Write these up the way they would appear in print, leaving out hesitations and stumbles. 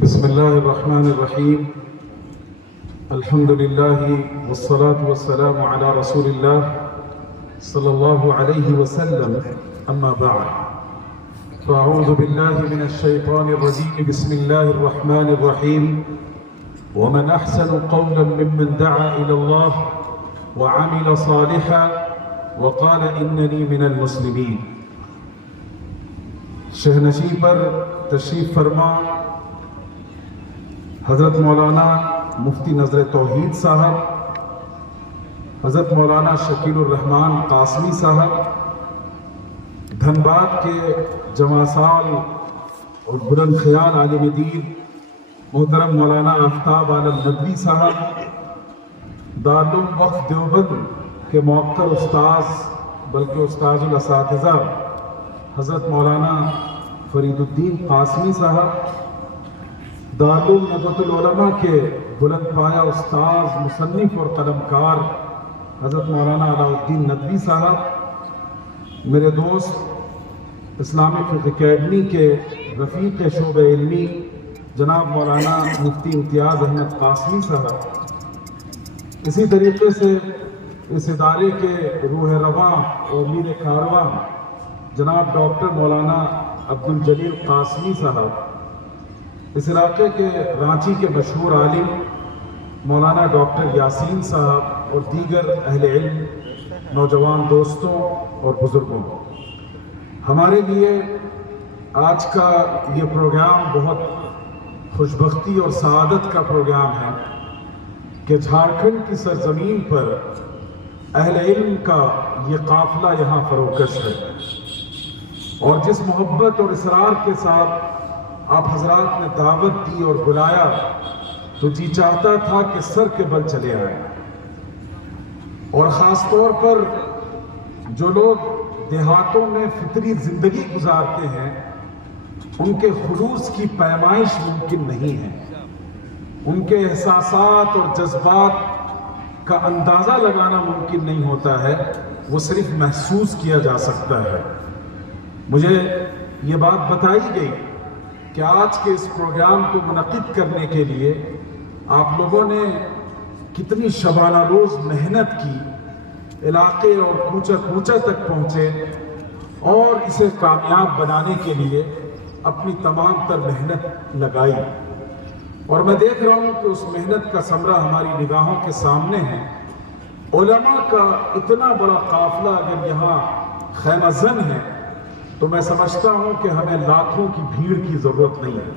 بسم الله الرحمن الرحيم. الحمد لله والصلاة والسلام على رسول الله صلى الله عليه وسلم. أما بعد، فأعوذ بالله من الشيطان الرجيم. بسم الله الرحمن الرحيم. ومن أحسن قولا ممن دعا إلى الله وعمل صالحا وقال إنني من المسلمين. شہنشین پر تشریف فرما حضرت مولانا مفتی نظر توحید صاحب، حضرت مولانا شکیل الرحمان قاسمی صاحب، دھنباد کے جمع سال اور بلند خیال عالم دین محترم مولانا آفتاب عالم ندوی صاحب، دارالعلوم وقف دیوبند کے موقر استاذ بلکہ استاذ الاساتذہ حضرت مولانا فرید الدین قاسمی صاحب، دارالعلوم ندوۃ العلماء کے بلند پایہ استاذ مصنف اور قلمکار حضرت مولانا علاء الدین ندوی صاحب، میرے دوست اسلامک اکیڈمی کے رفیق شعبہ علمی جناب مولانا مفتی امتیاز احمد قاسمی صاحب، اسی طریقے سے اس ادارے کے روح رواں اور میر کارواں جناب ڈاکٹر مولانا عبدالجلیل قاسمی صاحب، اس علاقے کے رانچی کے مشہور عالم مولانا ڈاکٹر یاسین صاحب اور دیگر اہل علم، نوجوان دوستوں اور بزرگوں، ہمارے لیے آج کا یہ پروگرام بہت خوشبختی اور سعادت کا پروگرام ہے کہ جھارکھنڈ کی سرزمین پر اہل علم کا یہ قافلہ یہاں فروکش ہے، اور جس محبت اور اصرار کے ساتھ آپ حضرات نے دعوت دی اور بلایا تو جی چاہتا تھا کہ سر کے بل چلے آئے، اور خاص طور پر جو لوگ دیہاتوں میں فطری زندگی گزارتے ہیں ان کے خلوص کی پیمائش ممکن نہیں ہے، ان کے احساسات اور جذبات کا اندازہ لگانا ممکن نہیں ہوتا ہے، وہ صرف محسوس کیا جا سکتا ہے۔ مجھے یہ بات بتائی گئی کہ آج کے اس پروگرام کو منعقد کرنے کے لیے آپ لوگوں نے کتنی شبانہ روز محنت کی، علاقے اور کوچہ کوچہ تک پہنچے اور اسے کامیاب بنانے کے لیے اپنی تمام تر محنت لگائی، اور میں دیکھ رہا ہوں کہ اس محنت کا ثمرہ ہماری نگاہوں کے سامنے ہے۔ علماء کا اتنا بڑا قافلہ اگر یہاں خیمہ زن ہے تو میں سمجھتا ہوں کہ ہمیں لاکھوں کی بھیڑ کی ضرورت نہیں ہے۔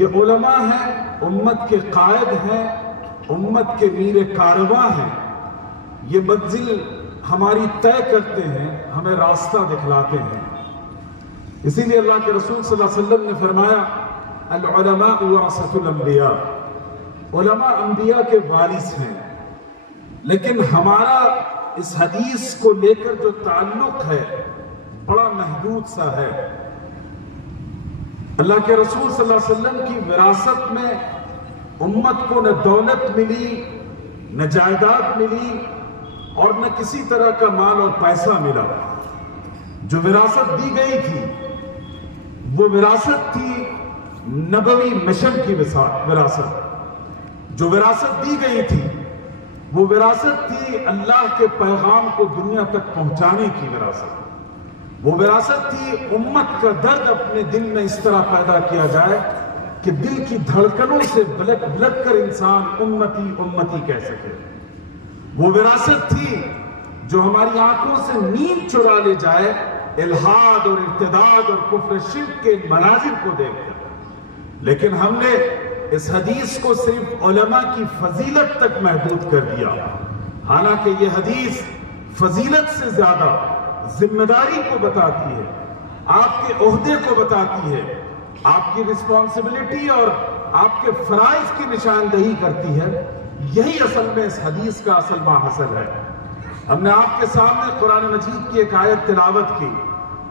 یہ علماء ہیں، امت کے قائد ہیں، امت کے میر کارواں ہیں، یہ منزل ہماری طے کرتے ہیں، ہمیں راستہ دکھلاتے ہیں۔ اسی لیے اللہ کے رسول صلی اللہ علیہ وسلم نے فرمایا العلماء ورثۃ الانبیاء، علماء انبیاء کے وارث ہیں، لیکن ہمارا اس حدیث کو لے کر جو تعلق ہے بڑا محدود سا ہے۔ اللہ کے رسول صلی اللہ علیہ وسلم کی وراثت میں امت کو نہ دولت ملی، نہ جائیداد ملی، اور نہ کسی طرح کا مال اور پیسہ ملا۔ جو وراثت دی گئی تھی وہ وراثت تھی نبوی مشن کی وراثت۔ جو وراثت دی گئی تھی وہ وراثت تھی اللہ کے پیغام کو دنیا تک پہنچانے کی وراثت۔ وہ وراثت تھی امت کا درد اپنے دل میں اس طرح پیدا کیا جائے کہ دل کی دھڑکنوں سے بلک بلک کر انسان امتی امتی کہہ سکے۔ وہ وراثت تھی جو ہماری آنکھوں سے نیند چرا لے جائے الحاد اور ارتداد اور کفر شرک کے مناظر کو دیکھ کر، لیکن ہم نے اس حدیث کو صرف علماء کی فضیلت تک محدود کر دیا، حالانکہ یہ حدیث فضیلت سے زیادہ ذمہ داری کو بتاتی ہے، آپ کے عہدے کو بتاتی ہے، آپ کی رسپانسبلٹی اور آپ کے فرائض کی نشاندہی کرتی ہے۔ یہی اصل میں اس حدیث کا اصل ماحصل ہے۔ ہم نے آپ کے سامنے قرآن مجید کی ایک آیت تلاوت کی۔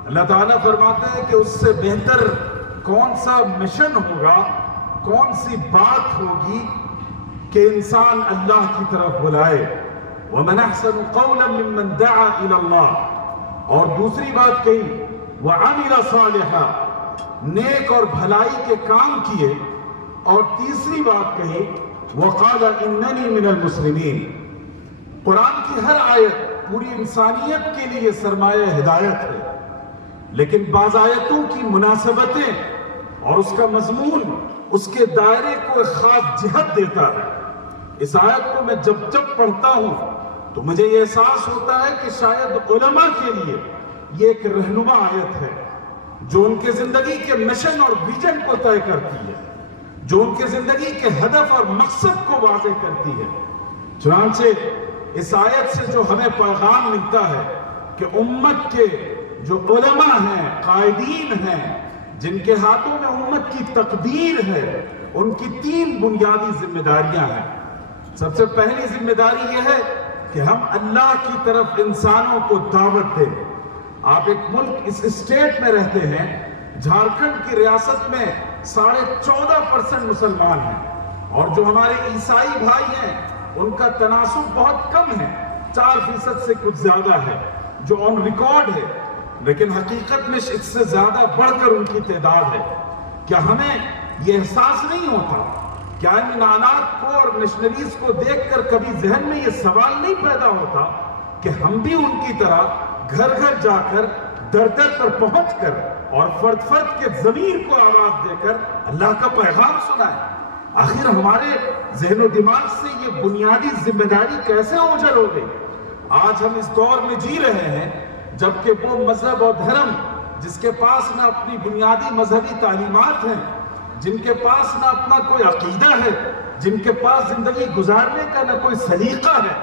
اللہ تعالیٰ فرماتے ہیں کہ اس سے بہتر کون سا مشن ہوگا، کون سی بات ہوگی کہ انسان اللہ کی طرف بلائے۔ وَمَنْ أَحْسَنُ قَوْلًا مِّمَّنْ دَعَا إِلَى اللَّهِ، اور دوسری بات کہی وَعَمِلَ صَالِحًا، نیک اور بھلائی کے کام کیے، اور تیسری بات کہی وَقَالَ إِنَّنِي مِنَ الْمُسْلِمِينَ۔ قرآن کی ہر آیت پوری انسانیت کے لیے سرمایہ ہدایت ہے، لیکن بعض آیتوں کی مناسبتیں اور اس کا مضمون اس کے دائرے کو ایک خاص جہت دیتا ہے۔ اس آیت کو میں جب پڑھتا ہوں تو مجھے یہ احساس ہوتا ہے کہ شاید علماء کے لیے یہ ایک رہنما آیت ہے جو ان کے زندگی کے مشن اور ویژن کو طے کرتی ہے، جو ان کے زندگی کے ہدف اور مقصد کو واضح کرتی ہے۔ چنانچہ اس آیت سے جو ہمیں پیغام ملتا ہے کہ امت کے جو علماء ہیں، قائدین ہیں، جن کے ہاتھوں میں امت کی تقدیر ہے، ان کی 3 بنیادی ذمہ داریاں ہیں۔ سب سے پہلی ذمہ داری یہ ہے کہ ہم اللہ کی طرف انسانوں کو دعوت دیں۔ آپ ایک ملک اس اسٹیٹ میں رہتے ہیں، جھارکھنڈ کی ریاست میں 14.5% مسلمان ہیں، اور جو ہمارے عیسائی بھائی ہیں ان کا تناسب بہت کم ہے، 4% سے کچھ زیادہ ہے جو آن ریکارڈ ہے، لیکن حقیقت میں اس سے زیادہ بڑھ کر ان کی تعداد ہے۔ کیا ہمیں یہ احساس نہیں ہوتا؟ کیا ان انانات کو اور مشنریز کو دیکھ کر کبھی ذہن میں یہ سوال نہیں پیدا ہوتا کہ ہم بھی ان کی طرح گھر گھر جا کر در در پر پہنچ کر اور فرد فرد کے ضمیر کو آواز دے کر اللہ کا پیغام سنائیں؟ آخر ہمارے ذہن و دماغ سے یہ بنیادی ذمہ داری کیسے اوجھل ہو گئی؟ آج ہم اس دور میں جی رہے ہیں جبکہ وہ مذہب اور دھرم جس کے پاس نہ اپنی بنیادی مذہبی تعلیمات ہیں، جن کے پاس نہ اپنا کوئی عقیدہ ہے، جن کے پاس زندگی گزارنے کا نہ کوئی سلیقہ ہے،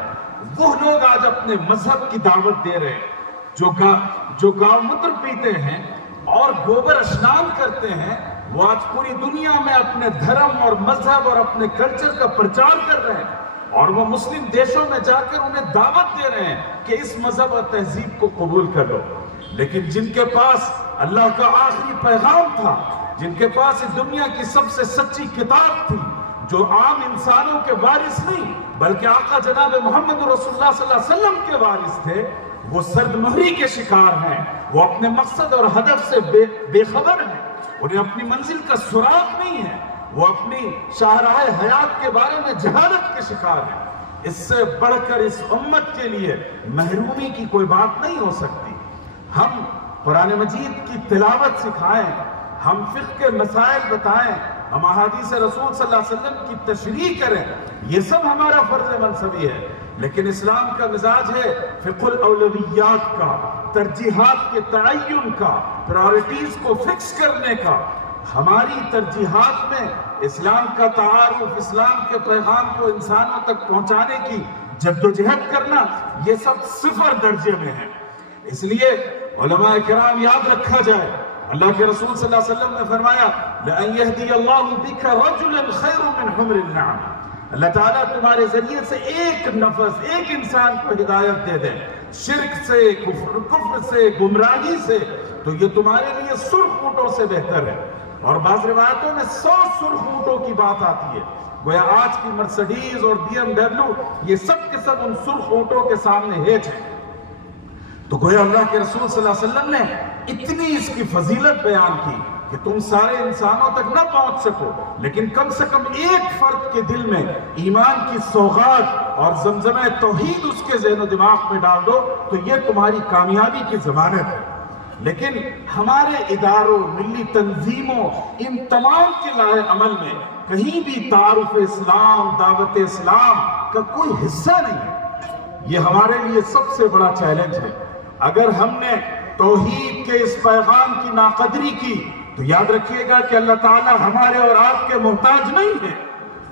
وہ لوگ آج اپنے مذہب کی دعوت دے رہے ہیں، جو گاؤں موتر پیتے ہیں اور گوبر اشنان کرتے ہیں، وہ آج پوری دنیا میں اپنے دھرم اور مذہب اور اپنے کلچر کا پرچار کر رہے ہیں، اور وہ مسلم دیشوں میں جا کر انہیں دعوت دے رہے ہیں کہ اس مذہب اور تہذیب کو قبول کر لو۔ لیکن جن کے پاس اللہ کا آخری پیغام تھا، جن کے پاس اس دنیا کی سب سے سچی کتاب تھی، جو عام انسانوں کے وارث نہیں بلکہ آقا جناب محمد رسول اللہ صلی اللہ علیہ وسلم کے وارث تھے، وہ سرد مہری کے شکار ہیں، وہ اپنے مقصد اور ہدف سے بے خبر ہیں، انہیں اپنی منزل کا سراغ نہیں ہے، وہ اپنی شاہراہ حیات کے بارے میں جہالت کے شکار ہیں۔ اس سے بڑھ کر اس امت کے لیے محرومی کی کوئی بات نہیں ہو سکتی۔ ہم قرآن مجید کی تلاوت سکھائیں، ہم فقہ کے مسائل بتائیں، ہم احادیث رسول صلی اللہ علیہ وسلم کی تشریح کریں، یہ سب ہمارا فرض منصبی ہے۔ لیکن اسلام کا مزاج ہے فقہ الاولویات کا، ترجیحات کے تعین کا، پرائورٹیز کو فکس کرنے کا۔ ہماری ترجیحات میں اسلام کا تعارف، اسلام کے پیغام کو انسانوں تک پہنچانے کی جدوجہد کرنا، یہ سب 0 درجے میں ہے۔ اس لیے علماء کرام یاد رکھا جائے، اللہ کے رسول صلی اللہ علیہ وسلم نے فرمایا لَأَن يَهْدِيَ اللَّهُ بِكَ رَجُلًا خَيْرٌ مِّنْ حُمْرِ النَّعَمِ۔ اللہ تعالیٰ تمہارے ذریعے سے ایک نفس، ایک انسان کو ہدایت دے دے شرک سے، کفر سے، گمراہی سے، تو یہ تمہارے لیے سرخ اونٹوں سے بہتر ہے۔ اور بعض روایتوں میں 100 سرخ اونٹوں کی بات آتی ہے، گویا آج کی مرسڈیز اور BMW یہ سب کے سب ان سرخ اونٹوں کے سامنے ہیچ ہیں۔ تو گویا اللہ کے رسول صلی اللہ علیہ وسلم نے اتنی اس کی فضیلت بیان کی کہ تم سارے انسانوں تک نہ پہنچ سکو، لیکن کم سے کم ایک فرد کے دل میں ایمان کی سوغات اور زمزمہ توحید اس کے ذہن و دماغ میں ڈال دو تو یہ تمہاری کامیابی کی ضمانت ہے۔ لیکن ہمارے اداروں، ملی تنظیموں، ان تمام کے لائے عمل میں کہیں بھی تعارف اسلام، دعوت اسلام کا کوئی حصہ نہیں ہے۔ یہ ہمارے لیے سب سے بڑا چیلنج ہے۔ اگر ہم نے توحید کے اس پیغام کی ناقدری کی تو یاد رکھیے گا کہ اللہ تعالیٰ ہمارے اور آپ کے محتاج نہیں ہے،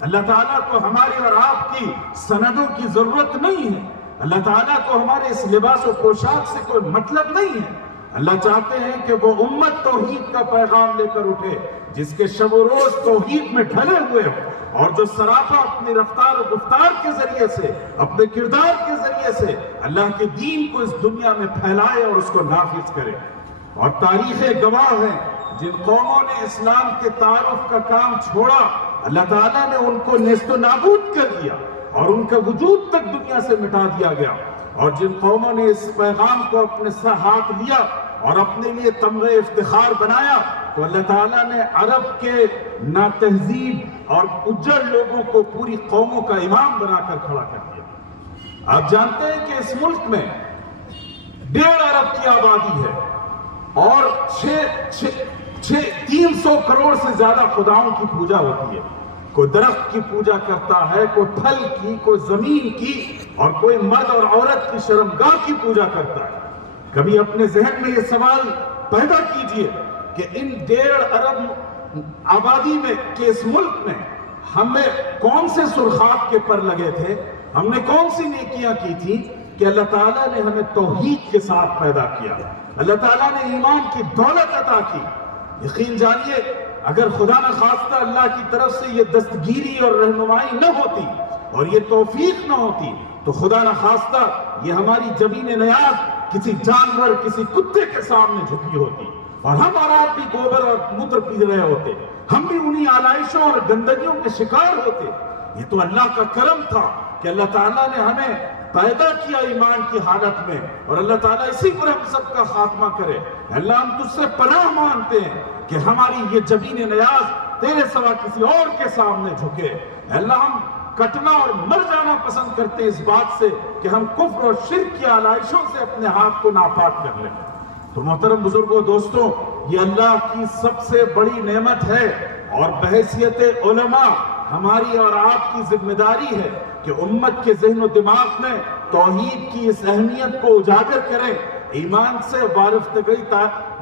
اللہ تعالیٰ کو ہمارے اور آپ کی سندوں کی ضرورت نہیں ہے، اللہ تعالیٰ کو ہمارے اس لباس و پوشاک سے کوئی مطلب نہیں ہے۔ اللہ چاہتے ہیں کہ وہ امت توحید کا پیغام لے کر اٹھے جس کے شب و روز توحید میں ڈھلے ہوئے ہوں، اور جو سراپا اپنی رفتار و گفتار کے ذریعے سے، اپنے کردار کے ذریعے سے اللہ کے دین کو اس دنیا میں پھیلائے اور اس کو نافذ کرے۔ اور تاریخ گواہ ہے، جن قوموں نے اسلام کے تعارف کا کام چھوڑا، اللہ تعالیٰ نے ان کو نیست و نابود کر دیا اور ان کا وجود تک دنیا سے مٹا دیا گیا، اور جن قوموں نے اس پیغام کو اپنے ہاتھ لیا اور اپنے لیے تمغہ افتخار بنایا تو اللہ تعالیٰ نے عرب کے ناتہذیب اور اجڑ لوگوں کو پوری قوموں کا امام بنا کر کھڑا کر دیا۔ آپ جانتے ہیں کہ اس ملک میں 1.5 ارب کی آبادی ہے اور 300 کروڑ سے زیادہ خداؤں کی پوجا ہوتی ہے۔ کوئی درخت کی پوجا کرتا ہے، کوئی پھل کی، کوئی زمین کی، اور کوئی مرد اور عورت کی شرمگاہ کی پوجا کرتا ہے۔ کبھی اپنے ذہن میں یہ سوال پیدا کیجئے کہ ان 1.5 ارب آبادی میں کے اس ملک میں ہمیں کون سے سرخاب کے پر لگے تھے، ہم نے کون سی نیکیاں کی تھی کہ اللہ تعالیٰ نے ہمیں توحید کے ساتھ پیدا کیا، اللہ تعالیٰ نے ایمان کی دولت عطا کی۔ یقین جانیے اگر خدا نہ خواستہ اللہ کی طرف سے یہ دستگیری اور رہنمائی نہ ہوتی اور یہ توفیق نہ ہوتی تو خدا نہ خواستہ یہ ہماری جبین نیاز کسی جانور، کسی کتے کے سامنے جھکی ہوتی اور ہم اور آپ بھی گوبر اور موتر پی رہے ہوتے، ہم بھی انہی آلائشوں اور گندگیوں کے شکار ہوتے۔ یہ تو اللہ کا کرم تھا کہ اللہ تعالیٰ نے ہمیں پیدا کیا ایمان کی حالت میں، اور اللہ تعالیٰ اسی پر ہم سب کا خاتمہ کرے۔ اللہ ہم تجھ سے پناہ مانگتے ہیں کہ ہماری یہ جبین نیاز تیرے سوا کسی اور کے سامنے جھکے۔ اللہ ہم کٹنا اور مر جانا پسند کرتے ہیں اس بات سے کہ ہم کفر اور شرک کی آلائشوں سے اپنے ہاتھ کو ناپاک کر لیں۔ تو محترم بزرگوں، دوستوں، یہ اللہ کی سب سے بڑی نعمت ہے اور بحیثیت علماء ہماری اور آپ کی ذمہ داری ہے کہ امت کے ذہن و دماغ میں توحید کی اس اہمیت کو اجاگر کریں، ایمان سے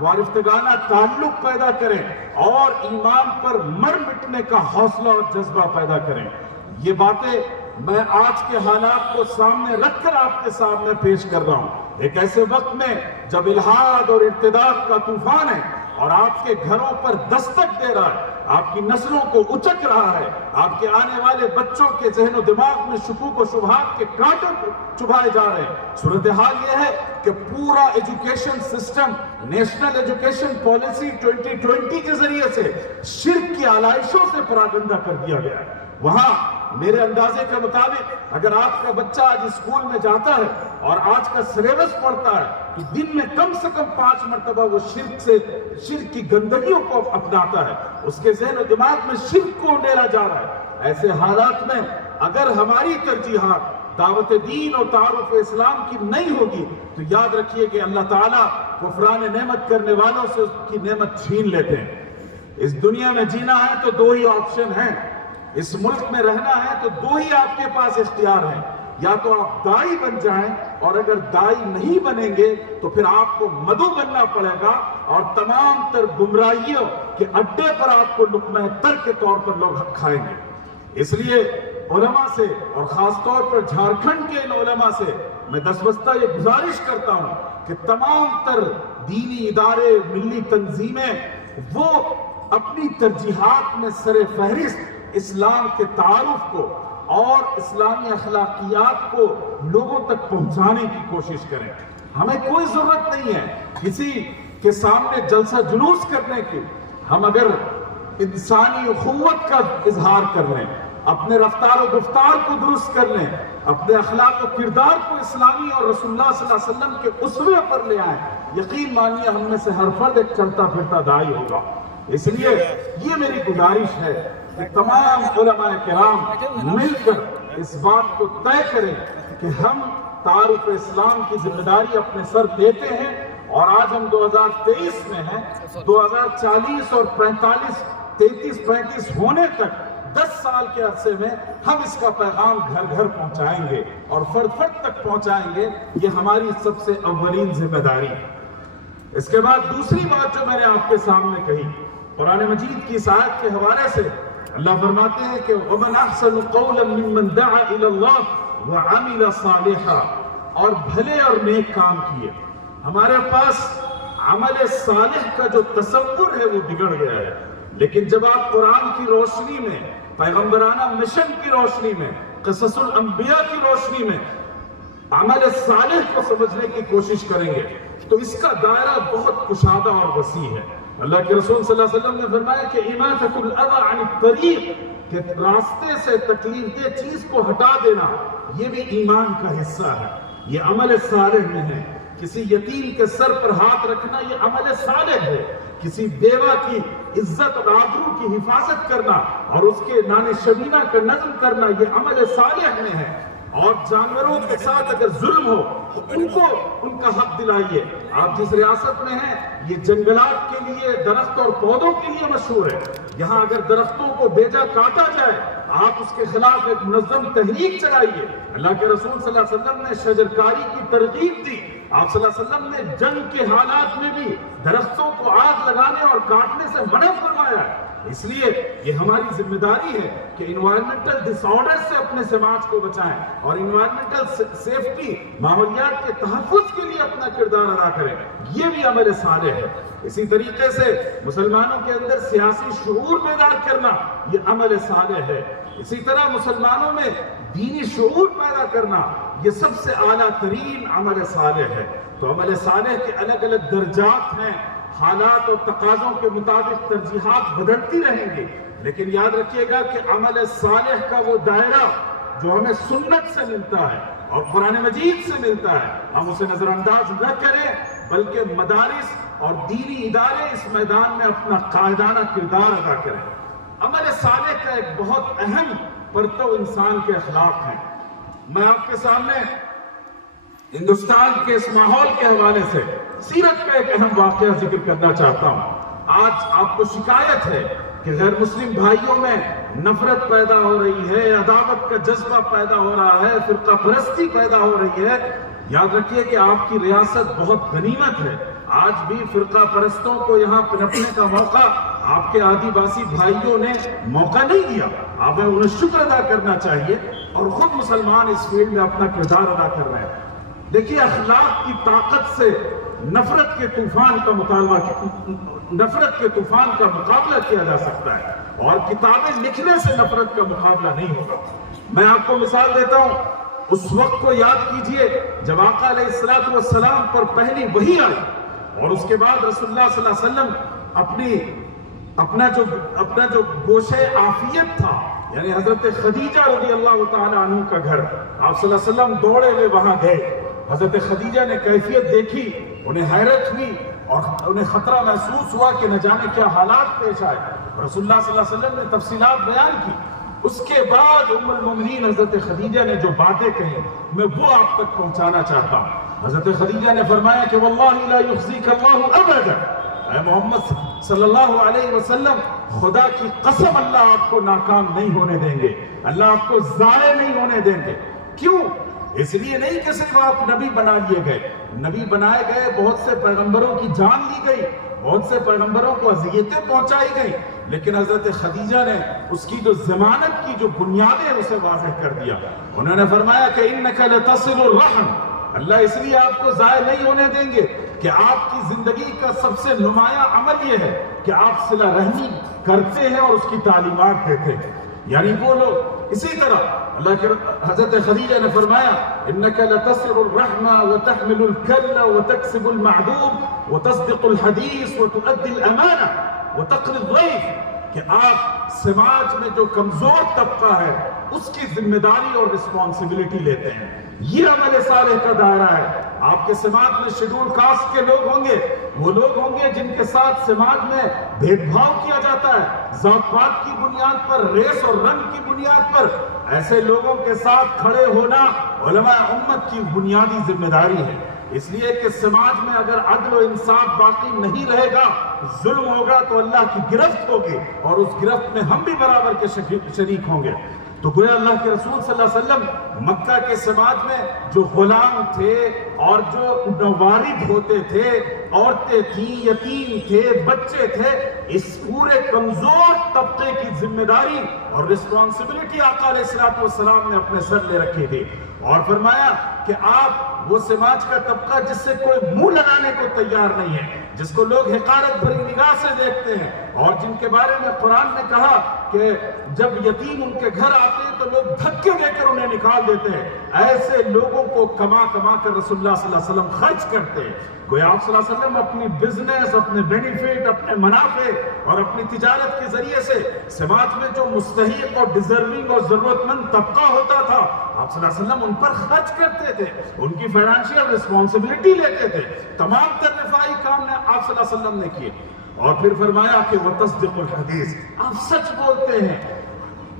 وارفتگانہ تعلق پیدا کریں اور ایمان پر مر مٹنے کا حوصلہ اور جذبہ پیدا کریں۔ یہ باتیں میں آج کے حالات کو سامنے رکھ کر آپ کے سامنے پیش کر رہا ہوں، ایک ایسے وقت میں جب الحاد اور ارتداد کا طوفان ہے اور آپ کے گھروں پر دستک دے رہا ہے، آپ کی نسلوں کو اچک رہا ہے، آپ کے آنے والے بچوں کے ذہن و دماغ میں شکوک و شبہات کے کانٹے چبھائے جا رہے ہیں۔ صورتحال یہ ہے کہ پورا education system national education policy 2020 کے ذریعے سے شرک کی آلائشوں سے پراگندہ کر دیا گیا ہے۔ وہاں میرے اندازے کے مطابق اگر آپ کا بچہ آج اسکول میں جاتا ہے اور آج کا سلیبس پڑھتا ہے تو دن میں کم سے کم 5 مرتبہ وہ شرک کی گندگیوں کو اپناتا ہے، اس کے ذہن و دماغ میں شرک کو ڈالا جا رہا ہے۔ ایسے حالات میں اگر ہماری ترجیحات دعوت دین اور تعارف اسلام کی نہیں ہوگی تو یاد رکھیے کہ اللہ تعالیٰ کفران نعمت کرنے والوں سے اس کی نعمت چھین لیتے ہیں۔ اس دنیا میں جینا ہے تو 2 ہی آپشن ہیں، اس ملک میں رہنا ہے تو 2 ہی آپ کے پاس اختیار ہیں، یا تو آپ دائی بن جائیں، اور اگر دائی نہیں بنیں گے تو پھر آپ کو مدعو بننا پڑے گا اور تمام تر گمراہیوں کے اڈے پر آپ کو لقمہ تر کے طور پر لوگ کھائیں گے۔ اس لیے علماء سے اور خاص طور پر جھارکھنڈ کے ان علماء سے میں دستبستہ یہ گزارش کرتا ہوں کہ تمام تر دینی ادارے، ملی تنظیمیں وہ اپنی ترجیحات میں سر فہرست اسلام کے تعارف کو اور اسلامی اخلاقیات کو لوگوں تک پہنچانے کی کوشش کریں۔ ہمیں کوئی ضرورت نہیں ہے کسی کے سامنے جلسہ جلوس کرنے کی، ہم اگر انسانی اخوت کا اظہار کر لیں، اپنے رفتار و گفتار کو درست کر لیں، اپنے اخلاق و کردار کو اسلامی اور رسول اللہ صلی اللہ علیہ وسلم کے اسوے پر لے آئیں، یقین مانیے ہم میں سے ہر فرد ایک چلتا پھرتا داعی ہوگا۔ اس لیے یہ میری گزارش ہے کہ تمام علماء کرام مل کر اس بات کو طے کریں کہ ہم تعارف اسلام کی ذمہ داری اپنے سر دیتے ہیں، اور آج ہم 2023 میں ہیں، 2040 اور 33-35 ہونے تک 10 سال کے عرصے میں ہم اس کا پیغام گھر گھر پہنچائیں گے اور فرد فرد تک پہنچائیں گے۔ یہ ہماری سب سے اولین ذمہ داری ہے۔ اس کے بعد دوسری بات جو میں نے آپ کے سامنے کہی، قرآن مجید کی اس آیت کے حوالے سے اللہ فرماتے ہیں کہ وَمَنْ أَحْسَنُ قَوْلًا مِّمَّنْ دَعَا إِلَى اللَّهِ وَعَمِلَ صَالِحًا، اور بھلے اور نیک کام کیے۔ ہمارے پاس عمل صالح کا جو تصور ہے وہ بگڑ گیا ہے، لیکن جب آپ قرآن کی روشنی میں، پیغمبرانہ مشن کی روشنی میں، قصص الانبیاء کی روشنی میں عمل صالح کو سمجھنے کی کوشش کریں گے تو اس کا دائرہ بہت کشادہ اور وسیع ہے۔ اللہ کے رسول صلی اللہ علیہ وسلم نے فرمایا کہ اماطۃ الاذى عن الطریق، کہ راستے سے تکلیف دہ چیز کو ہٹا دینا یہ بھی ایمان کا حصہ ہے، یہ عمل صالح میں ہے۔ کسی یتیم کے سر پر ہاتھ رکھنا یہ عمل صالح ہے، کسی بیوہ کی عزت اور آبرو کی حفاظت کرنا اور اس کے نان شبینہ کا نظم کرنا یہ عمل صالح میں ہے۔ اور جانوروں کے ساتھ اگر ظلم ہو تو ان کو ان کا حق دلائیے۔ آپ جس ریاست میں ہیں یہ جنگلات کے لیے، درخت اور پودوں کے لیے مشہور ہے، یہاں اگر درختوں کو بیجا کاٹا جائے آپ اس کے خلاف ایک منظم تحریک چلائیے۔ اللہ کے رسول صلی اللہ علیہ وسلم نے شجرکاری کی ترغیب دی، آپ صلی اللہ علیہ وسلم نے جنگ کے حالات میں بھی درختوں کو آگ لگانے اور کاٹنے سے منع فرمایا ہے۔ اس لیے یہ ہماری ذمہ داری ہے کہ انوائرمنٹل ڈس آرڈر سے اپنے سماج کو بچائیں اور انوائرمنٹل سیفٹی، ماحولیات کے تحفظ کے لیے اپنا کردار ادا کریں، یہ بھی عمل صالح ہے۔ اسی طریقے سے مسلمانوں کے اندر سیاسی شعور بیدار کرنا یہ عمل صالح ہے۔ اسی طرح مسلمانوں میں دینی شعور پیدا کرنا یہ سب سے اعلیٰ ترین عمل صالح ہے۔ تو عمل صالح کے الگ الگ درجات ہیں، حالات اور تقاضوں کے مطابق ترجیحات بدلتی رہیں گی، لیکن یاد رکھیے گا کہ عمل صالح کا وہ دائرہ جو ہمیں سنت سے ملتا ہے اور قرآن مجید سے ملتا ہے ہم اسے نظر انداز نہ کریں، بلکہ مدارس اور دینی ادارے اس میدان میں اپنا قائدانہ کردار ادا کریں۔ عمل صالح کا ایک بہت اہم پرتو انسان کے اخلاق ہیں۔ میں آپ کے سامنے ہندوستان کے اس ماحول کے حوالے سے سیرت کا ایک اہم واقعہ ذکر کرنا چاہتا ہوں۔ آج آپ کو شکایت ہے کہ غیر مسلم بھائیوں میں نفرت پیدا ہو رہی ہے، عداوت کا جذبہ پیدا ہو رہا ہے، فرقہ پرستی پیدا ہو رہی ہے۔ یاد رکھیے کہ آپ کی ریاست بہت غنیمت ہے، آج بھی فرقہ پرستوں کو یہاں پنپنے کا موقع آپ کے آدی باسی بھائیوں نے موقع نہیں دیا۔ آپ نے انہیں شکر ادا کرنا چاہیے اور خود مسلمان اس فیلڈ میں اپنا کردار ادا کر رہے ہیں۔ دیکھیے اخلاق کی طاقت سے نفرت کے طوفان کا مقابلہ کیا جا سکتا ہے اور کتابیں لکھنے سے نفرت کا مقابلہ نہیں ہوگا۔ میں آپ کو مثال دیتا ہوں، اس وقت کو یاد کیجئے جب آقا علیہ السلام پر پہلی وحی آئی اور اس کے بعد رسول اللہ صلی اللہ علیہ وسلم اپنا جو گوشے عافیت تھا، یعنی حضرت خدیجہ رضی اللہ تعالی عنہ کا گھر، آپ صلی اللہ علیہ وسلم دوڑے ہوئے وہاں گئے۔ حضرت خدیجہ نے کیفیت دیکھی، انہیں حیرت ہوئی اور انہیں خطرہ محسوس ہوا کہ نہ جانے کیا حالات پیش آئے۔ رسول اللہ صلی اللہ علیہ وسلم نے تفصیلات بیان کی۔ اس کے بعد ام المومنین حضرت خدیجہ نے جو باتیں کہیں میں وہ آپ تک پہنچانا چاہتا ہوں۔ حضرت خدیجہ نے فرمایا کہ واللہ لا یخزیک اللہ ابدا، اے محمد صلی اللہ علیہ وسلم خدا کی قسم اللہ آپ کو ناکام نہیں ہونے دیں گے، اللہ آپ کو ضائع نہیں ہونے دیں گے۔ کیوں؟ اس لیے نہیں کہ صرف آپ نبی بنا لیے گئے، نبی بنائے گئے، بہت سے پیغمبروں کی جان لی گئی، بہت سے پیغمبروں کو اذیتیں پہنچائی گئی، لیکن حضرت خدیجہ نے اس کی جو ضمانت کی جو بنیادیں اسے واضح کر دیا۔ انہوں نے فرمایا کہ انک لتصل الرحم، اللہ اس لیے آپ کو ضائع نہیں ہونے دیں گے کہ آپ کی زندگی کا سب سے نمایاں عمل یہ ہے کہ آپ صلہ رحمی کرتے ہیں اور اس کی تعلیمات دیتے ہیں۔ یعنی وہ لوگ اسی طرح اللہ کے حضرت خدیجہ نے فرمایا انک لتصل الرحم وتحمل الکل وتکسب المعدوم وتصدق الحدیث وتؤدی الامانہ وتقری الضیف، کہ آپ سماج میں جو کمزور طبقہ ہے اس کی ذمہ داری اور رسپانسبلٹی لیتے ہیں۔ یہ عمل صالح کا دائرہ ہے۔ آپ کے سماج میں شیڈول کاسٹ کے لوگ ہوں گے، وہ لوگ ہوں گے جن کے ساتھ سماج میں بھید بھاؤ کیا جاتا ہے ذات پات کی بنیاد پر، ریس اور رنگ کی بنیاد پر۔ ایسے لوگوں کے ساتھ کھڑے ہونا علماء امت کی بنیادی ذمہ داری ہے، اس لیے کہ سماج میں اگر عدل و انصاف باقی نہیں رہے گا، ظلم ہوگا تو اللہ کی گرفت ہوگی اور اس گرفت میں ہم بھی برابر کے شریک ہوں گے۔ تو گویا اللہ کے رسول صلی اللہ علیہ وسلم مکہ کے سماج میں جو غلام تھے اور جو نوارد ہوتے تھے، عورتیں تھیں، یتیم تھے، بچے تھے، اس پورے کمزور طبقے کی ذمہ داری اور رسپانسبلٹی آقا علیہ السلام نے اپنے سر لے رکھی تھی اور فرمایا کہ آپ وہ سماج کا طبقہ جس سے کوئی منہ لگانے کو تیار نہیں ہے، جس کو لوگ حقارت بھری نگاہ سے دیکھتے ہیں، اور جن کے بارے میں قرآن نے کہا کہ جب یتیم ان کے گھر آتے ہیں تو لوگ دھکے دے کر انہیں نکال دیتے ہیں، ایسے لوگوں کو کما کما کر رسول اللہ صلی اللہ علیہ وسلم خرچ کرتے ہیں۔ گویا آپ صلی اللہ علیہ وسلم اپنی بزنس، اپنے بینیفٹ، اپنے منافع اور اپنی تجارت کے ذریعے سے سماج میں جو مستحق اور ڈیزرونگ اور ضرورت مند طبقہ ہوتا تھا، آپ صلی اللہ علیہ وسلم ان پر خرچ کرتے تھے، ان کی فائنینشیل رسپانسبلٹی لیتے تھے۔ تمام تر رفاہی کام نے آپ صلی اللہ علیہ وسلم نے کیے، اور پھر فرمایا کہ وَتَصْدِقُ الْحَدِيثِ، آپ سچ بولتے ہیں۔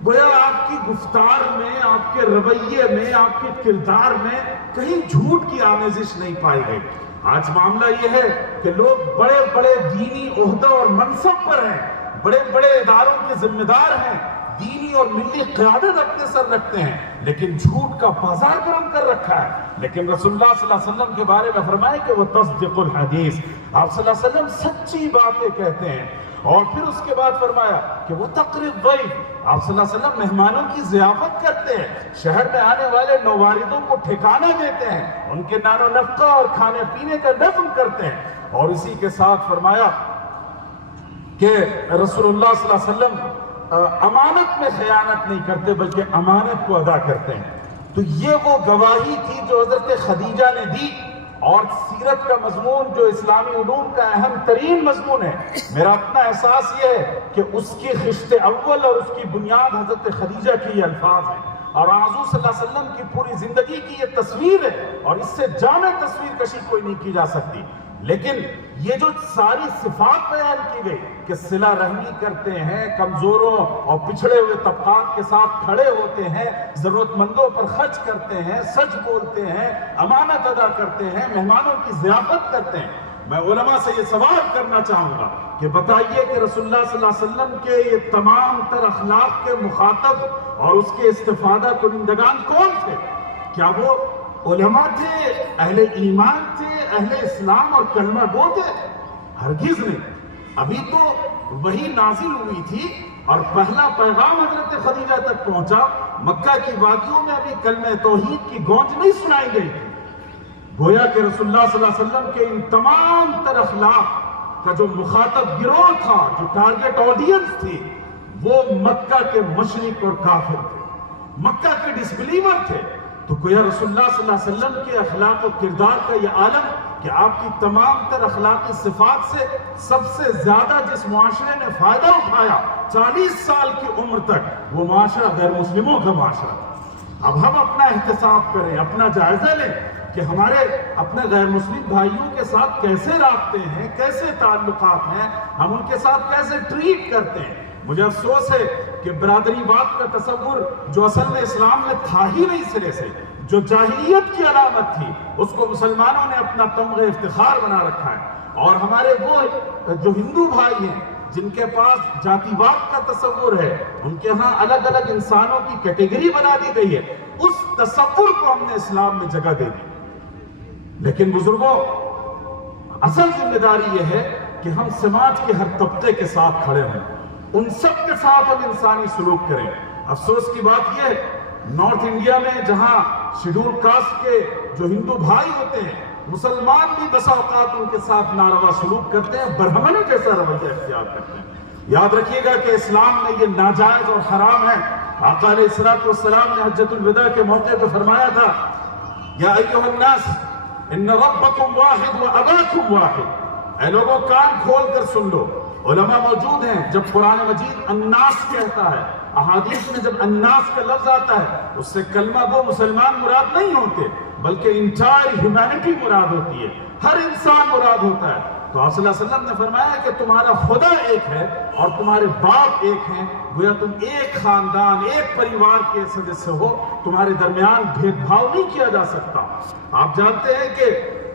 گویا آپ کی گفتار میں، آپ کے رویے میں، آپ کے کردار میں کہیں جھوٹ کی آمیزش نہیں پائی گئی۔ آج معاملہ یہ ہے کہ لوگ بڑے بڑے دینی عہدوں اور منصب پر ہیں، بڑے بڑے اداروں کے ذمہ دار ہیں، دینی اور ملی قیادت اپنے سر رکھتے ہیں، لیکن جھوٹ کا بازار گرم کر رکھا ہے۔ لیکن رسول اللہ صلی اللہ علیہ وسلم کے بارے میں فرمائے کہ وہ تصدیق الحدیث، آپ صلی اللہ علیہ وسلم سچی باتیں کہتے ہیں۔ اور پھر اس کے بعد فرمایا کہ وہ تقریب ضیف، آپ صلی اللہ علیہ وسلم مہمانوں کی ضیافت کرتے ہیں، شہر میں آنے والے نوواردوں کو ٹھکانہ دیتے ہیں، ان کے نان و نفقہ اور کھانے پینے کا نظم کرتے ہیں۔ اور اسی کے ساتھ فرمایا کہ رسول اللہ صلی اللہ علیہ وسلم امانت میں خیانت نہیں کرتے بلکہ امانت کو ادا کرتے ہیں۔ تو یہ وہ گواہی تھی جو حضرت خدیجہ نے دی، اور سیرت کا مضمون جو اسلامی علوم کا اہم ترین مضمون ہے، میرا اپنا احساس یہ ہے کہ اس کی خشت اول اور اس کی بنیاد حضرت خدیجہ کی یہ الفاظ ہیں، اور حضور صلی اللہ علیہ وسلم کی پوری زندگی کی یہ تصویر ہے، اور اس سے جامع تصویر کشی کوئی نہیں کی جا سکتی۔ لیکن یہ جو ساری صفات بیان کی گئی کہ صلہ رحمی کرتے ہیں، کمزوروں اور پچھڑے ہوئے طبقات کے ساتھ کھڑے ہوتے ہیں، ضرورت مندوں پر خرچ کرتے ہیں، سچ بولتے ہیں، امانت ادا کرتے ہیں، مہمانوں کی ضیافت کرتے ہیں، میں علماء سے یہ سوال کرنا چاہوں گا کہ بتائیے کہ رسول اللہ صلی اللہ علیہ وسلم کے یہ تمام تر اخلاق کے مخاطب اور اس کے استفادہ کنندگان کون تھے؟ کیا وہ علماء تھے، اہل ایمان تھے، اہل اسلام اور کلمہ گو تھے؟ ہرگز نہیں۔ ابھی تو وہی نازل ہوئی تھی اور پہلا پیغام حضرت خدیجہ تک پہنچا، مکہ کی وادیوں میں ابھی کلمہ توحید کی گونج نہیں سنائی گئی تھی۔ گویا کہ رسول اللہ صلی اللہ علیہ وسلم کے ان تمام تر اخلاق کا جو مخاطب گروہ تھا، جو ٹارگٹ آڈینس تھی، وہ مکہ کے مشرک اور کافر تھے، مکہ کے ڈسبلیور تھے۔ تو گویا رسول اللہ صلی اللہ علیہ وسلم کے اخلاق و کردار کا یہ عالم کہ آپ کی تمام تر اخلاقی صفات سے سب سے زیادہ جس معاشرے نے فائدہ اٹھایا 40 سال کی عمر تک، وہ معاشرہ غیر مسلموں کا معاشرہ تھا۔ اب ہم اپنا احتساب کریں، اپنا جائزہ لیں کہ ہمارے اپنے غیر مسلم بھائیوں کے ساتھ کیسے رابطے ہیں، کیسے تعلقات ہیں، ہم ان کے ساتھ کیسے ٹریٹ کرتے ہیں۔ مجھے افسوس ہے کہ برادری واد کا تصور جو اصل میں اسلام میں تھا ہی نہیں سرے سے، جو جاہلیت کی علامت تھی، اس کو مسلمانوں نے اپنا تمغہ افتخار بنا رکھا ہے۔ اور ہمارے وہ جو ہندو بھائی ہیں جن کے پاس جاتی واد کا تصور ہے، ان کے ہاں الگ الگ انسانوں کی کیٹیگری بنا دی گئی ہے، اس تصور کو ہم نے اسلام میں جگہ دے دی۔ لیکن بزرگوں، اصل ذمہ داری یہ ہے کہ ہم سماج کے ہر طبقے کے ساتھ کھڑے ہوں، ان سب کے ساتھ ہم انسانی سلوک کریں۔ افسوس کی بات یہ ہے، نارتھ انڈیا میں جہاں شیڈول کاسٹ کے جو ہندو بھائی ہوتے ہیں، مسلمان بھی بسا اوقات ان کے ساتھ ناروا سلوک کرتے ہیں، برہمنی جیسا رویہ اختیار کرتے ہیں۔ یاد رکھیے گا کہ اسلام میں یہ ناجائز اور حرام ہے۔ آقا علیہ الصلوۃ والسلام نے حجۃ الوداع کے موقع پہ فرمایا تھا، یا ایھا الناس ان ربکم واحد و اباکم واحد، اے لوگوں کان کھول کر سن لو۔ علماء موجود ہیں، جب قرآن مجید الناس کہتا ہے، احادیث میں جب الناس کا لفظ آتا ہے، اس سے کلمہ گو مسلمان مراد نہیں ہوتے بلکہ انٹائر ہیومینٹی مراد ہوتی ہے، ہر انسان مراد ہوتا ہے۔ تو آپ صلی اللہ علیہ وسلم نے فرمایا کہ تمہارا خدا ایک ہے اور تمہارے باپ ایک ہیں، گویا تم ایک خاندان، ایک پریوار کے سدسیہ ہو، تمہارے درمیان بھید بھاؤ نہیں کیا جا سکتا۔ آپ جانتے ہیں کہ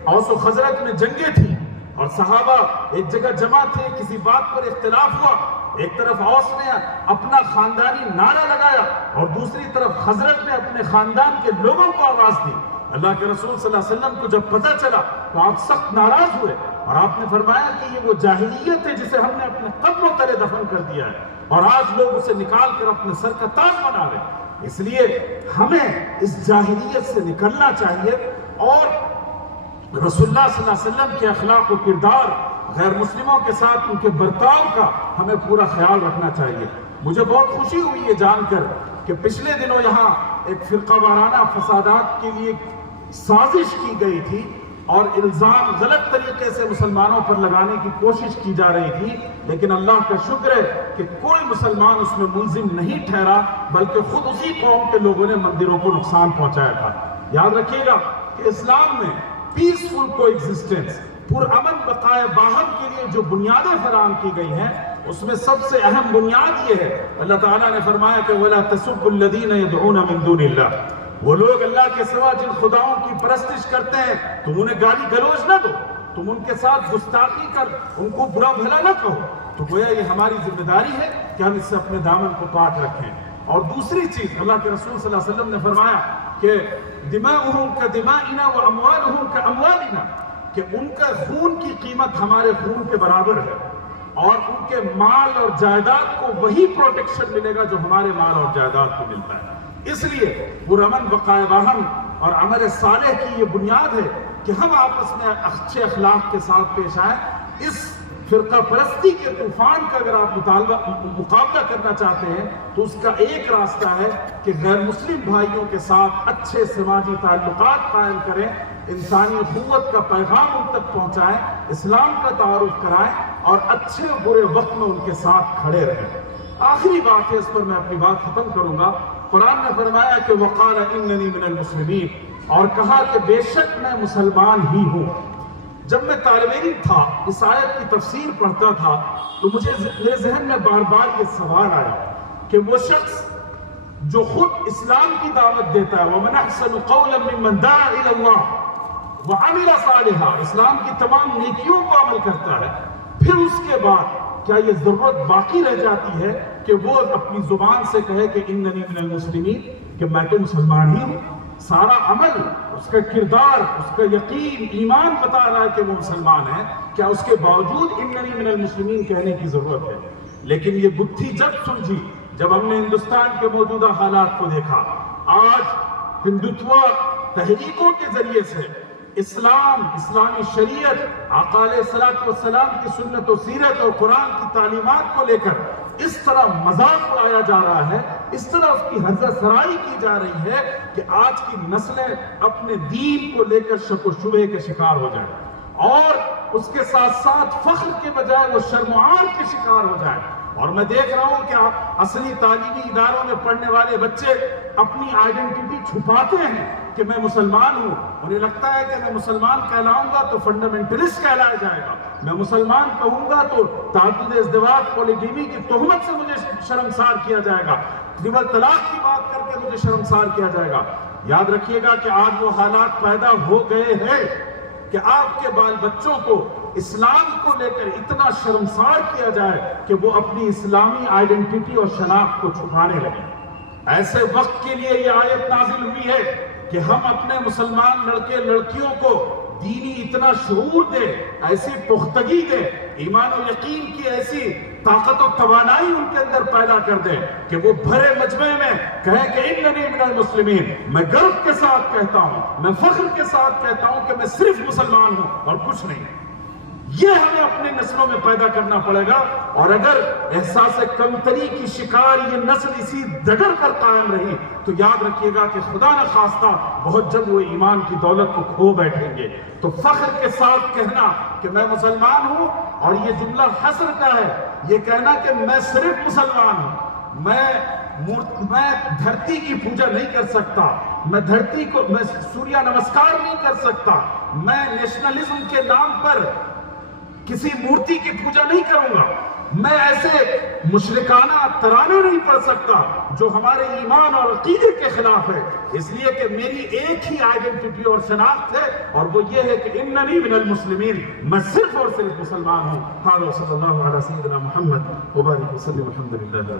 اوس و خزرج میں جنگیں تھیں اور صحابہ ایک جگہ جمع تھے، کسی بات پر اختلاف ہوا، ایک طرف اوس نے اپنا خاندانی نعرہ لگایا اور دوسری طرف خزرج نے اپنے خاندان کے لوگوں کو آواز دی۔ اللہ کے رسول صلی اللہ علیہ وسلم کو جب پتہ چلا تو آپ سخت ناراض ہوئے اور آپ نے فرمایا کہ یہ وہ جاہلیت ہے جسے ہم نے اپنے قدموں تلے دفن کر دیا ہے، اور آج لوگ اسے نکال کر اپنے سر کا تاج بنا رہے ہیں۔ اس لیے ہمیں اس جاہلیت سے نکلنا چاہیے اور رسول اللہ صلی اللہ علیہ وسلم کے اخلاق و کردار غیر مسلموں کے ساتھ ان کے برتاؤ کا ہمیں پورا خیال رکھنا چاہیے۔ مجھے بہت خوشی ہوئی یہ جان کر کہ پچھلے دنوں یہاں ایک فرقہ وارانہ فسادات کے لیے سازش کی گئی تھی اور الزام غلط طریقے سے مسلمانوں پر لگانے کی کوشش کی جا رہی تھی، لیکن اللہ کا شکر ہے کہ کوئی مسلمان اس میں ملزم نہیں ٹھہرا، بلکہ خود اسی قوم کے لوگوں نے مندروں کو نقصان پہنچایا تھا۔ یاد رکھیے گا کہ اسلام میں پیسفل کو ایگزسٹنس، پرامن بقائے باہم کے لیے جو بنیادیں فراہم کی گئی ہیں، اس میں سب سے اہم بنیاد یہ ہے، اللہ تعالیٰ نے فرمایا کہ وَلَا تَسُبُّوا الَّذِينَ يَدْعُونَ مِن دُونِ اللَّهِ، وہ لوگ اللہ کے سوا جن خداؤں کی پرستش کرتے ہیں تم انہیں گالی گلوچ نہ دو، تم ان کے ساتھ گستاخی کر ان کو برا بھلا نہ کہو۔ تو گویا یہ ہماری ذمہ داری ہے کہ ہم اس سے اپنے دامن کو پاک رکھیں۔ اور دوسری چیز، اللہ کے رسول صلی اللہ علیہ وسلم نے فرمایا کہ دماؤہم کدمائنا واموالہم کاموالنا، کہ ان کا خون کی قیمت ہمارے خون کے برابر ہے، اور ان کے مال اور جائیداد کو وہی پروٹیکشن ملے گا جو ہمارے مال اور جائیداد کو ملتا ہے۔ اس لیے پرامن بقائے باہم اور عمل صالح کی یہ بنیاد ہے کہ ہم آپس میں اچھے اخلاق کے ساتھ پیش آئیں۔ اس فرقہ پرستی کے طوفان کا اگر آپ مقابلہ کرنا چاہتے ہیں تو اس کا ایک راستہ ہے کہ غیر مسلم بھائیوں کے ساتھ اچھے سماجی تعلقات قائم کریں، انسانی اخوت کا پیغام ان تک پہنچائیں، اسلام کا تعارف کرائیں اور اچھے برے وقت میں ان کے ساتھ کھڑے رہیں۔ آخری بات ہے، اس پر میں اپنی بات ختم کروں گا۔ قرآن نے فرمایا کہ وَقَالَ إِنَّنِي مِنَ الْمُسْلِمِينَ، اور کہا کہ بے شک میں مسلمان ہی ہوں۔ جب میں طالب علم تھا، اس آیت کی تفسیر پڑھتا تھا تو میرے ذہن میں بار بار یہ سوال آیا کہ وہ شخص جو خود اسلام کی دعوت دیتا ہے، وَمَنْ أَحْسَنُ قَوْلًا مِّمَّنْ دَعَا إِلَى اللَّهِ وَعَمِلَ صَالِحًا، اسلام کی تمام نیکیوں کو عمل کرتا ہے، پھر اس کے بعد کیا یہ ضرورت باقی رہ جاتی ہے کہ وہ اپنی زبان سے کہے کہ اننی من المسلمین، کہ میں تو مسلمان ہی ہوں؟ سارا عمل، اس کا کردار، اس کا یقین، ایمان بتا رہا ہے کہ وہ مسلمان ہے، کیا اس کے باوجود اننی من المسلمین کہنے کی ضرورت ہے؟ لیکن یہ گتھی جب سلجھی جب ہم نے ہندوستان کے موجودہ حالات کو دیکھا۔ آج ہندوتوا تحریکوں کے ذریعے سے اسلام، اسلامی شریعت، آقا علیہ السلام کی سنت و سیرت اور قرآن کی تعلیمات کو لے کر اس طرح مذاق اڑایا جا رہا ہے، اس طرح اس کی حرزہ سرائی کی جا رہی ہے کہ آج کی نسلیں اپنے دین کو لے کر شک و شبہ کے شکار ہو جائیں، اور اس کے ساتھ ساتھ فخر کے بجائے وہ شرم و عار کے شکار ہو جائیں۔ اور میں دیکھ رہا ہوں کہ اصلی تعلیمی اداروں میں پڑھنے والے بچے اپنی آئیڈینٹی چھپاتے ہیں کہ میں مسلمان ہوں، انہیں لگتا ہے کہ میں مسلمان کہلاؤں گا تو فنڈامنٹلسٹ کہلایا جائے گا، میں مسلمان کہوں گا تو تعدد ازدواج پولیگیمی کی تہمت سے مجھے شرمسار کیا جائے گا، ٹرپل طلاق کی بات کر کے مجھے شرمسار کیا جائے گا۔ یاد رکھیے گا کہ آج وہ حالات پیدا ہو گئے ہیں کہ آپ کے بال بچوں کو اسلام کو لے کر اتنا شرمسار کیا جائے کہ وہ اپنی اسلامی آئیڈینٹی اور شناخت کو چھپانے لگے۔ ایسے وقت کے لیے یہ آیت نازل ہوئی ہے کہ ہم اپنے مسلمان لڑکے لڑکیوں کو دینی اتنا شعور دیں، ایسی پختگی دیں، ایمان و یقین کی ایسی طاقت و توانائی ان کے اندر پیدا کر دیں کہ وہ بھرے مجمع میں کہیں کہ اننی من المسلمین، میں گرو کے ساتھ کہتا ہوں، میں فخر کے ساتھ کہتا ہوں کہ میں صرف مسلمان ہوں اور کچھ نہیں۔ یہ ہمیں اپنے نسلوں میں پیدا کرنا پڑے گا، اور اگر احساس کمتری کی شکار یہ نسل اسی ڈگر پر قائم رہی تو یاد رکھیے گا کہ خدا نہ خواستہ بہت جب وہ ایمان کی دولت کو کھو بیٹھیں گے۔ تو فخر کے ساتھ کہنا کہ میں مسلمان ہوں، اور یہ جملہ حسر کا ہے، یہ کہنا کہ میں صرف مسلمان ہوں، میں دھرتی کی پوجا نہیں کر سکتا، میں سوریہ نمسکار نہیں کر سکتا، میں نیشنلزم کے نام پر کسی مورتی کی پوجا نہیں کروں گا، میں ایسے مشرکانہ ترانے نہیں پڑھ سکتا جو ہمارے ایمان اور عقیدے کے خلاف ہے، اس لیے کہ میری ایک ہی آئیڈینٹی اور شناخت ہے، اور وہ یہ ہے کہ اننی من المسلمین، میں صرف اور صرف مسلمان ہوں۔ صلی اللہ علیہ سیدنا محمد وبارک وسلم، الحمدللہ۔